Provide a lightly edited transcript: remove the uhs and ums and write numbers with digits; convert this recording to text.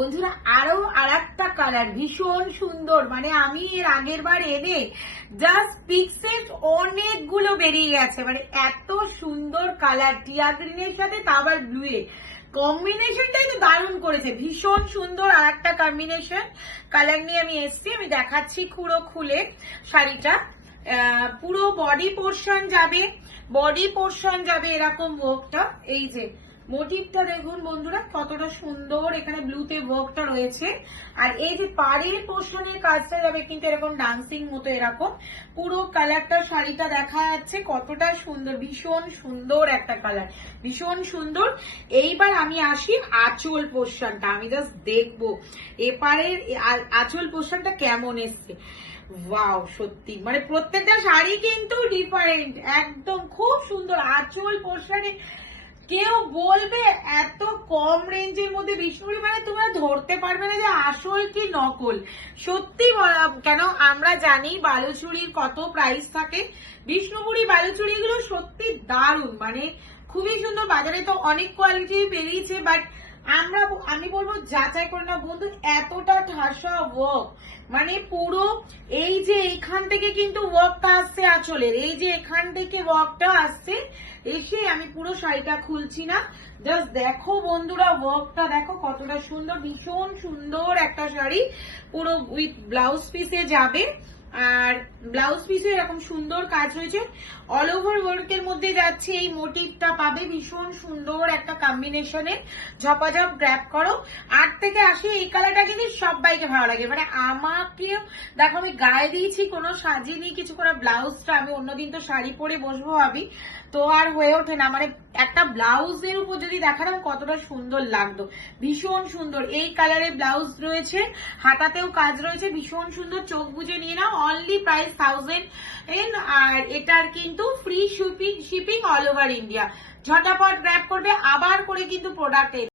বন্ধুরা আরো আরেকটা কালার ভীষণ সুন্দর, মানে আমি এর আগের বার এনে জাস্ট পিক্সেস অনেকগুলো বেরিয়ে গেছে, মানে এত সুন্দর কালার টিয়া গ্রিনের সাথে তা আবার ব্লু এ কম্বিনেশনটাই তো দারুণ করেছে, ভীষণ সুন্দর আর একটা কম্বিনেশন কালার নিয়ে আমি এসছি। আমি দেখাচ্ছি পুরো খুলে শাড়িটা, পুরো বডি পোর্শন যাবে এরকম ওয়ার্কটা। এই যে মোটিভটা দেখুন বন্ধুরা কতটা সুন্দর, এখানে ব্লুতে ওয়ার্কটা রয়েছে, আর এই যে পাড়ের পোর্শনের কাজটা যাবে কিন্তু এরকম ডান্সিং মতো, এরকম পুরো কালারটা শাড়িটা দেখা যাচ্ছে কতটা সুন্দর, ভীষণ সুন্দর একটা কালার, ভীষণ সুন্দর। এইবার আমি আসি আঁচল পোর্শনটা, আমি জাস্ট দেখবো এপারের আঁচল পোর্শনটা কেমন এসছে। ওয়াও, সত্যি মানে প্রত্যেকটা শাড়ি কিন্তু ডিফারেন্ট, একদম খুব সুন্দর আঁচল পোর্শনে। কেউ বলবে এত কম রেঞ্জের মধ্যে বিষ্ণুপুরি, মানে তোমরা ধরতে পারবে না যে আসল কি নকল। সত্যি কেন আমরা জানি বালুচুরির কত প্রাইস থাকে, বিষ্ণুপুরি বালুচুরি গুলো সত্যি দারুণ, মানে খুবই সুন্দর। বাজারে তো অনেক কোয়ালিটি বেরিয়েছে, বাট আমি বলবো যাচাই করে না বন্ধু, এতটা ঠাসা ওয়ার্ক, মানে পুরো এই যে এইখান থেকে কিন্তু ওয়ার্কটা আসছে আঁচলের, এই যে এখান থেকে ওয়ার্কটা আসছে এসে, আমি পুরো শাড়িটা খুলছি না, জাস্ট দেখো বন্ধুরা ওয়ার্কটা দেখো কতটা সুন্দর, ভীষণ সুন্দর একটা শাড়ি, পুরো উইথ ব্লাউজ পিসে যাবে, আর ব্লাউজ পিসে এরকম সুন্দর কাজ রয়েছে, অল ওভার ওয়ার্কের মধ্যে যাচ্ছে, এই মোটিভটা পাবে ভীষণ সুন্দর একটা কম্বিনেশনে, ঝপাঝপ গ্র্যাব করো। 8 থেকে 80 এই কালারটা কিন্তু সবাইকে ভালো লাগে, মানে আমাকে দেখো আমি গায়ে দিয়েছি কোনো সাজিয়ে নিয়ে কিছু করে, ব্লাউজটা আমি অন্যদিন তো শাড়ি পরে বসবো ভাবি, তো আর হয়ে ওঠে না, মানে একটা ব্লাউজের উপর যদি দেখাতাম কতটা সুন্দর লাগতো, ভীষণ সুন্দর। এই কালারে ব্লাউজ রয়েছে, হাতাতেও কাজ রয়েছে, ভীষণ সুন্দর, চোখ বুজে নিয়ে নাও। অনলি প্রাইস 1000 আর এটার কিন্তু free shipping all over India. ঝটাপট গ্র্যাব করবে, আবার করে কিন্তু প্রোডাক্ট